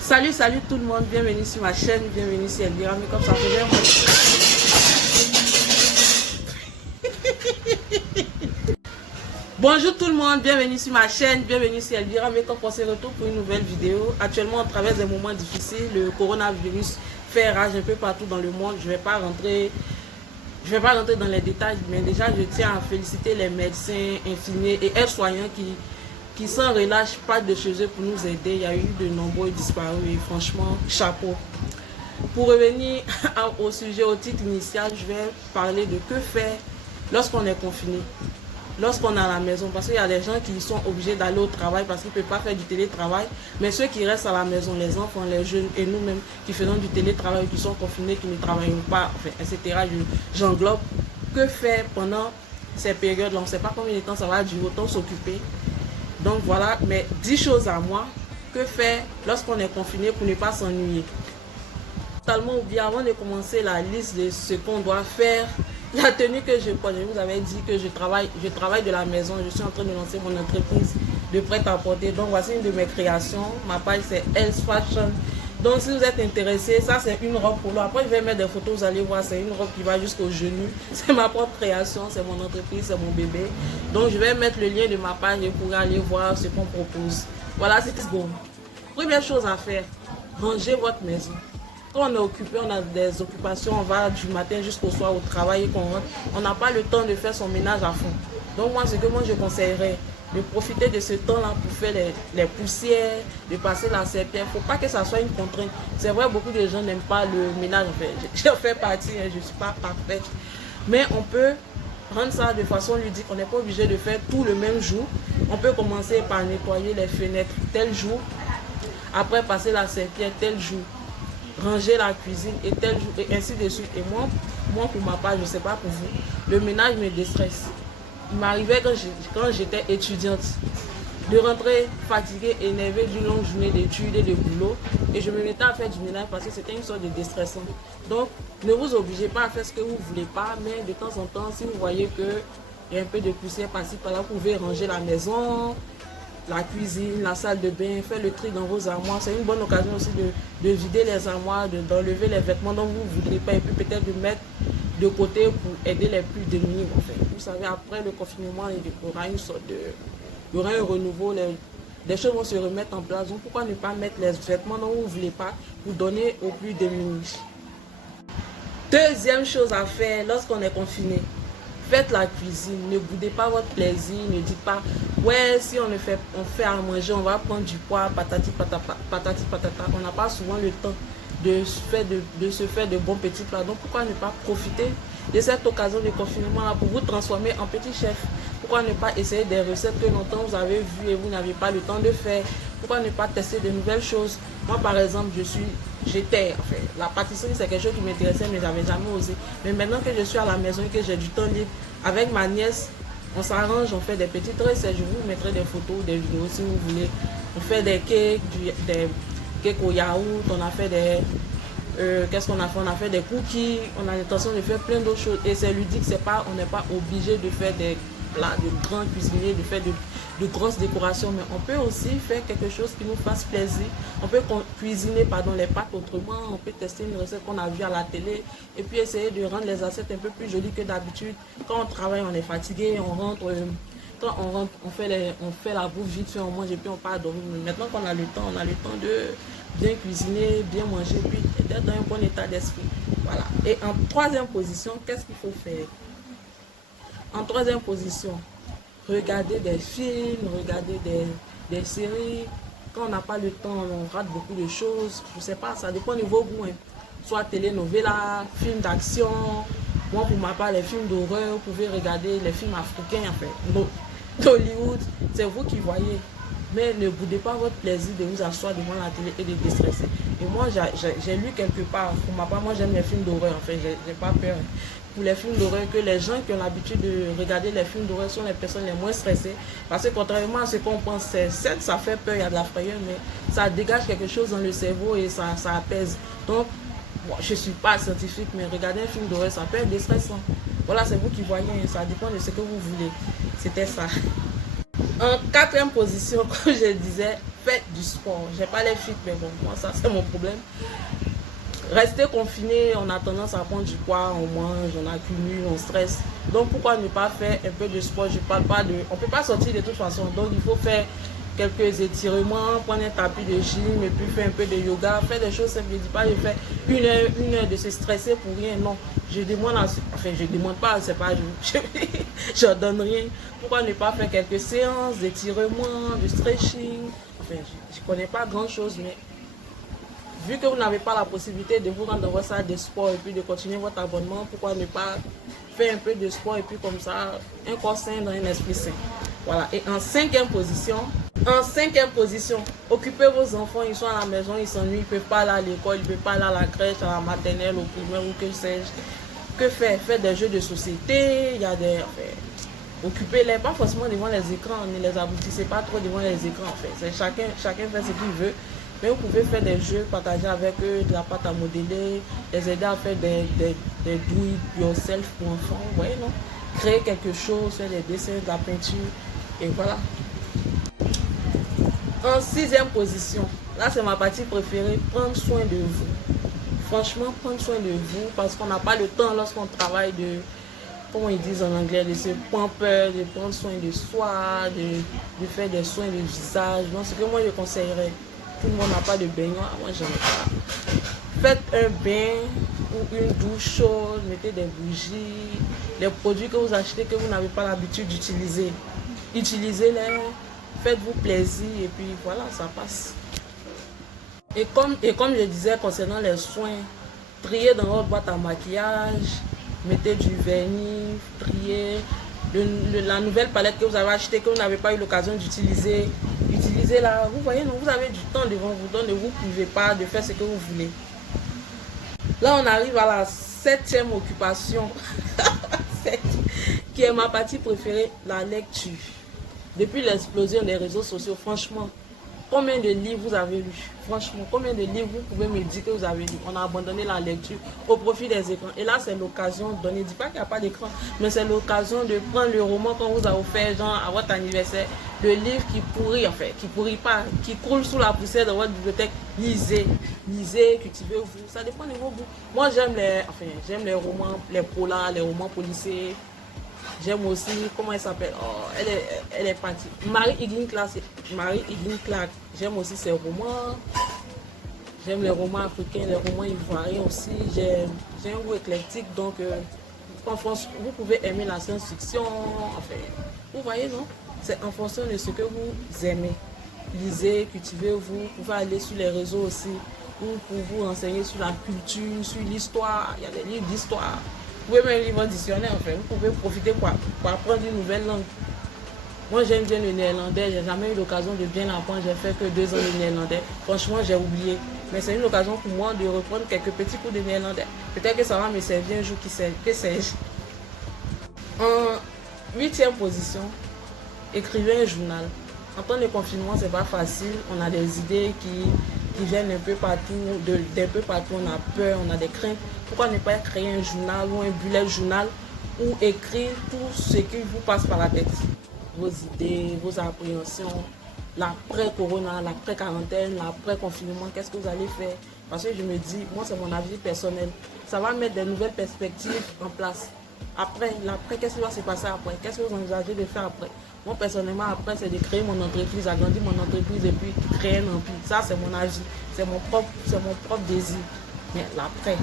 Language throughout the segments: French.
Salut tout le monde, bienvenue sur ma chaîne, bienvenue sur Elvira Makeup, ça fait bien. Bonjour tout le monde, bienvenue sur ma chaîne, bienvenue sur Elvira Makeup. On se retrouve pour une nouvelle vidéo. Actuellement, on traverse des moments difficiles, le coronavirus fait rage un peu partout dans le monde. Je vais pas rentrer dans les détails, mais déjà je tiens à féliciter les médecins, infirmiers et aides-soignants qui s'en relâchent pas de chez eux pour nous aider. Il y a eu de nombreux disparus et franchement, chapeau. Pour revenir au sujet, au titre initial, je vais parler de que faire lorsqu'on est confiné, lorsqu'on est à la maison. Parce qu'il y a des gens qui sont obligés d'aller au travail parce qu'ils ne peuvent pas faire du télétravail. Mais ceux qui restent à la maison, les enfants, les jeunes et nous-mêmes qui faisons du télétravail, qui sont confinés, qui ne travaillent pas, enfin, etc. J'englobe. Que faire pendant ces périodes-là? On ne sait pas combien de temps ça va durer, autant s'occuper. Donc voilà, mais 10 choses à moi. Que faire lorsqu'on est confiné pour ne pas s'ennuyer? Totalement oublié, avant de commencer la liste de ce qu'on doit faire, la tenue que je porte, je vous avais dit que je travaille de la maison. Je suis en train de lancer mon entreprise de prêt-à-porter. Donc voici une de mes créations. Ma page c'est Else Fashion. Donc si vous êtes intéressé, ça c'est une robe pour l'eau. Après je vais mettre des photos, vous allez voir, c'est une robe qui va jusqu'au genou. C'est ma propre création, c'est mon entreprise, c'est mon bébé. Donc je vais mettre le lien de ma page et vous pourrez aller voir ce qu'on propose. Voilà, c'est bon. Première chose à faire, rangez votre maison. Quand on est occupé, on a des occupations, on va du matin jusqu'au soir au travail et qu'on rentre, on n'a pas le temps de faire son ménage à fond. Donc moi, ce que moi je conseillerais, de profiter de ce temps-là pour faire les poussières, de passer la serpillère. Il ne faut pas que ça soit une contrainte. C'est vrai, beaucoup de gens n'aiment pas le ménage. En fait, j'en fais partie, je ne suis pas parfaite. Mais on peut rendre ça de façon ludique. On n'est pas obligé de faire tout le même jour. On peut commencer par nettoyer les fenêtres tel jour, après passer la serpillère tel jour, ranger la cuisine et tel jour, et ainsi de suite. Et moi pour ma part, je ne sais pas pour vous, le ménage me déstresse. Il m'arrivait quand j'étais étudiante de rentrer fatiguée, énervée d'une longue journée d'études et de boulot, et je me mettais à faire du ménage parce que c'était une sorte de déstressant. Donc ne vous obligez pas à faire ce que vous ne voulez pas, mais de temps en temps, si vous voyez qu'il y a un peu de poussière par-ci par-là, vous pouvez ranger la maison, la cuisine, la salle de bain, faire le tri dans vos armoires. C'est une bonne occasion aussi de vider les armoires, d'enlever les vêtements dont vous ne voudrez pas, et puis peut-être de mettre de côté pour aider les plus démunis. En fait. Vous savez, après le confinement, il y aura une sorte de... Il y aura un renouveau, des choses vont se remettre en place. Donc pourquoi ne pas mettre les vêtements dont vous ne voulez pas pour donner aux plus démunis? Deuxième chose à faire lorsqu'on est confiné, faites la cuisine. Ne boudez pas votre plaisir. Ne dites pas, ouais, si on fait à manger, on va prendre du poids, patati patata. On n'a pas souvent le temps de se faire de bons petits plats. Donc pourquoi ne pas profiter de cette occasion de confinement là pour vous transformer en petit chef? Pourquoi ne pas essayer des recettes que longtemps vous avez vues et vous n'avez pas le temps de faire? Pourquoi ne pas tester de nouvelles choses? Moi par exemple, la pâtisserie c'est quelque chose qui m'intéressait mais j'avais jamais osé. Mais maintenant que je suis à la maison et que j'ai du temps libre, avec ma nièce, on s'arrange, on fait des petites recettes. Je vous mettrai des photos, des vidéos si vous voulez. On fait des cakes, des cakes au yaourt, on a fait qu'est-ce qu'on a fait? On a fait des cookies, on a l'intention de faire plein d'autres choses. Et c'est ludique, on n'est pas obligé de faire des plats de grands cuisiniers, de faire de grosses décorations. Mais on peut aussi faire quelque chose qui nous fasse plaisir. On peut cuisiner les pâtes autrement. On peut tester une recette qu'on a vue à la télé. Et puis essayer de rendre les assiettes un peu plus jolies que d'habitude. Quand on travaille, on est fatigué, on rentre... Quand on rentre, on fait la bouffe vite fait, on mange et puis on part dormir. Mais maintenant qu'on a le temps, de bien cuisiner, bien manger, puis d'être dans un bon état d'esprit. Voilà. Et en troisième position, qu'est-ce qu'il faut faire? En troisième position, regarder des films, regarder des séries. Quand on n'a pas le temps, on rate beaucoup de choses. Je ne sais pas, ça dépend de vos goûts. Hein. Soit télénovela, films d'action. Moi, pour ma part, les films d'horreur, vous pouvez regarder les films africains, en fait. Hollywood, c'est vous qui voyez. Mais ne boudez pas votre plaisir de vous asseoir devant la télé et de déstresser. Et moi, j'ai lu quelque part, pour ma part, moi j'aime les films d'horreur, en fait, j'ai pas peur. Pour les films d'horreur, que les gens qui ont l'habitude de regarder les films d'horreur sont les personnes les moins stressées. Parce que contrairement à ce qu'on pense, ça fait peur, il y a de la frayeur, mais ça dégage quelque chose dans le cerveau et ça apaise. Donc, bon, je ne suis pas scientifique, mais regarder un film d'horreur, ça peut être déstressant. Voilà, c'est vous qui voyez, ça dépend de ce que vous voulez. C'était ça. En quatrième position, comme je disais, faites du sport. J'ai pas les fit, mais bon, moi ça c'est mon problème. Rester confiné, on a tendance à prendre du poids, on mange, on accumule, on stresse. Donc pourquoi ne pas faire un peu de sport? Je parle pas de... On peut pas sortir de toute façon, donc il faut faire quelques étirements, prendre un tapis de gym et puis faire un peu de yoga, faire des choses simples. Je ne dis pas de faire une heure de se stresser pour rien, non. Je demande, enfin je demande pas, c'est pas, je donne rien. Pourquoi ne pas faire quelques séances d'étirement, de stretching? Enfin, je connais pas grand chose, mais vu que vous n'avez pas la possibilité de vous rendre dans votre salle de sport et puis de continuer votre abonnement, pourquoi ne pas faire un peu de sport et puis comme ça, un corps sain dans un esprit sain. Voilà. Et en cinquième position, occupez vos enfants, ils sont à la maison, ils s'ennuient, ils ne peuvent pas aller à l'école, ils ne peuvent pas aller à la crèche, à la maternelle, au primaire ou que sais-je. Que faire? Faire des jeux de société, il y a des... Enfin, occupez-les, pas forcément devant les écrans, ne les aboutissez pas trop devant les écrans. En fait. Chacun fait ce qu'il veut. Mais vous pouvez faire des jeux, partager avec eux de la pâte à modeler, les aider à faire des do it yourself pour enfants, vous voyez, non? Créer quelque chose, faire des dessins, de la peinture, et voilà. En sixième position, là c'est ma partie préférée, prendre soin de vous. Franchement, prendre soin de vous, parce qu'on n'a pas le temps lorsqu'on travaille de, comment ils disent en anglais, de se pamper, de prendre soin de soi, de faire des soins de visage. Donc ce que moi je conseillerais, tout le monde n'a pas de baignoire, moi j'en ai pas. Faites un bain ou une douche chaude, mettez des bougies, les produits que vous achetez que vous n'avez pas l'habitude d'utiliser. Utilisez-les, faites-vous plaisir et puis voilà, ça passe. Et comme je disais concernant les soins, triez dans votre boîte à maquillage, mettez du vernis, triez la nouvelle palette que vous avez achetée, que vous n'avez pas eu l'occasion d'utiliser. Utilisez-la, vous voyez, non, vous avez du temps devant vous, donc ne vous privez pas de faire ce que vous voulez. Là, on arrive à la septième occupation, qui est ma partie préférée, la lecture. Depuis l'explosion des réseaux sociaux, franchement, combien de livres vous avez lu? Franchement, combien de livres vous pouvez me dire que vous avez lu? On a abandonné la lecture au profit des écrans. Et là, c'est l'occasion, je ne dis pas qu'il n'y a pas d'écran, mais c'est l'occasion de prendre le roman qu'on vous a offert, genre à votre anniversaire, le livre qui pourrit, en fait, qui pourrit pas, qui coule sous la poussière de votre bibliothèque. Lisez, lisez, cultivez-vous, ça dépend de vos goûts. Moi, j'aime les romans, les polars, les romans policiers. J'aime aussi, comment elle s'appelle? Oh, elle est partie. Mary Higgins Clark. J'aime aussi ses romans. J'aime les romans africains, les romans ivoiriens aussi. J'ai un goût éclectique, donc en France, vous pouvez aimer la science-fiction. Enfin, vous voyez, non? C'est en fonction de ce que vous aimez. Lisez, cultivez-vous. Vous pouvez aller sur les réseaux aussi, ou pour vous renseigner sur la culture, sur l'histoire. Il y a des livres d'histoire. Vous pouvez même lire un dictionnaire, en fait. Vous pouvez profiter pour apprendre une nouvelle langue. Moi, j'aime bien le néerlandais. J'ai jamais eu l'occasion de bien l'apprendre. J'ai fait que 2 ans de néerlandais. Franchement, j'ai oublié. Mais c'est une occasion pour moi de reprendre quelques petits cours de néerlandais. Peut-être que ça va me servir un jour, que sais-je. En 8e position, écrivez un journal. En temps de confinement, c'est pas facile. On a des idées qui viennent un peu partout, d'un peu partout. On a peur, on a des craintes. Pourquoi ne pas créer un journal ou un bullet journal ou écrire tout ce qui vous passe par la tête? Vos idées, vos appréhensions, l'après-corona, l'après-quarantaine, l'après-confinement, qu'est-ce que vous allez faire? Parce que je me dis, moi c'est mon avis personnel, ça va mettre des nouvelles perspectives en place. Après, l'après, qu'est-ce qui va se passer après? Qu'est-ce que vous envisagez de faire après? Moi personnellement, après, c'est de créer mon entreprise, agrandir mon entreprise et puis créer un empire. Ça, c'est mon avis, c'est mon propre désir. Mais l'après,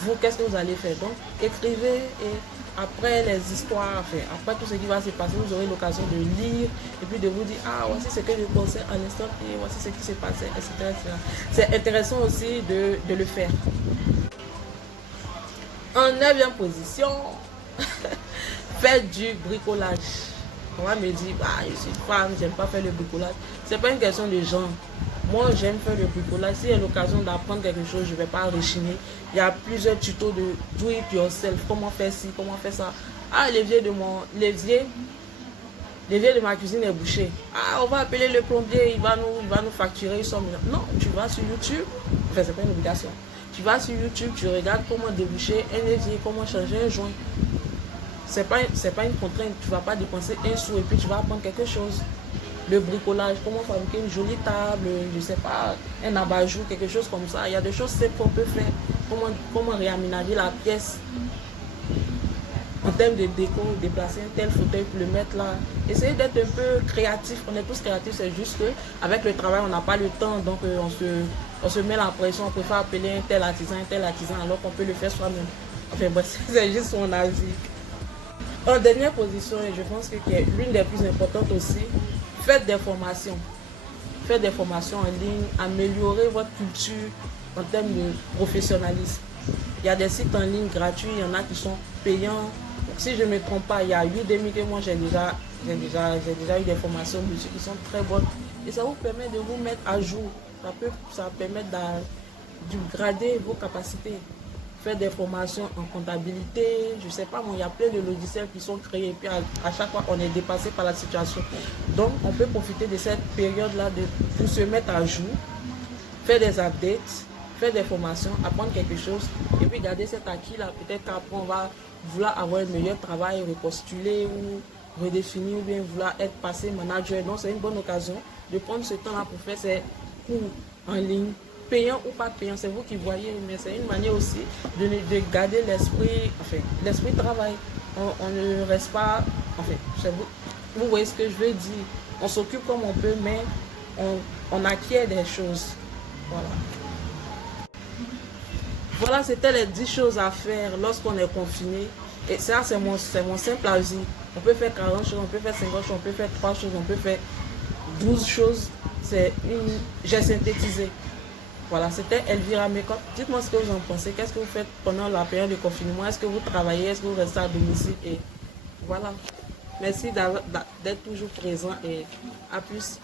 vous, qu'est-ce que vous allez faire? Donc, écrivez et après les histoires, enfin, après tout ce qui va se passer, vous aurez l'occasion de lire et puis de vous dire, ah, voici ce que je pensais à l'instant et voici ce qui s'est passé, etc. etc. C'est intéressant aussi de le faire. En 9e position, faites du bricolage. On va me dire, bah, je suis femme, j'aime pas faire le bricolage. C'est pas une question de genre. Moi, j'aime faire le bricolage. Si j'ai l'occasion d'apprendre quelque chose, je ne vais pas rechigner. Il y a plusieurs tutos de do it yourself. Comment faire ci, comment faire ça. Ah, l'évier de ma cuisine est bouché. Ah, on va appeler le plombier, il va nous facturer une somme. Non, tu vas sur YouTube. Enfin, c'est pas une obligation. Tu vas sur YouTube, tu regardes comment déboucher un évier, comment changer un joint. C'est pas une contrainte. Tu ne vas pas dépenser un sou et puis tu vas apprendre quelque chose. le bricolage, comment fabriquer une jolie table, je sais pas, un abat-jour, quelque chose comme ça. Il y a des choses simples qu'on peut faire, comment réaménager la pièce en termes de déco, déplacer un tel fauteuil pour le mettre là. Essayez d'être un peu créatif. On est tous créatifs, c'est juste que avec le travail, on n'a pas le temps. Donc on se met la pression, on préfère appeler un tel artisan, alors qu'on peut le faire soi-même. Enfin bref, c'est juste mon avis. En dernière position, et je pense que l'une des plus importantes aussi, faites des formations. Faites des formations en ligne, améliorez votre culture en termes de professionnalisme. Il y a des sites en ligne gratuits, il y en a qui sont payants. Si je ne me trompe pas, il y a Udemy que moi j'ai déjà eu des formations dessus qui sont très bonnes. Et ça vous permet de vous mettre à jour. Ça permet de grader vos capacités. Faire des formations en comptabilité, je ne sais pas, il y a plein de logiciels qui sont créés. Et puis à chaque fois, on est dépassé par la situation. Donc, on peut profiter de cette période-là pour se mettre à jour, faire des updates, faire des formations, apprendre quelque chose et puis garder cet acquis-là. Peut-être qu'après, on va vouloir avoir un meilleur travail, repostuler ou redéfinir ou bien vouloir être passé manager. Donc, c'est une bonne occasion de prendre ce temps-là pour faire ces cours en ligne, payant ou pas payant, c'est vous qui voyez, mais c'est une manière aussi de garder l'esprit, enfin, l'esprit travail. On ne reste pas, enfin, vous voyez ce que je veux dire. On s'occupe comme on peut, mais on acquiert des choses. Voilà. Voilà, c'était les 10 choses à faire lorsqu'on est confiné. Et ça, c'est mon simple avis. On peut faire 40 choses, on peut faire 50 choses, on peut faire 3 choses, on peut faire 12 choses. J'ai synthétisé. Voilà, c'était Elvira Makeup. Dites-moi ce que vous en pensez. Qu'est-ce que vous faites pendant la période de confinement? Est-ce que vous travaillez? Est-ce que vous restez à domicile? Et voilà. Merci d'être toujours présent et à plus.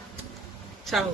Ciao.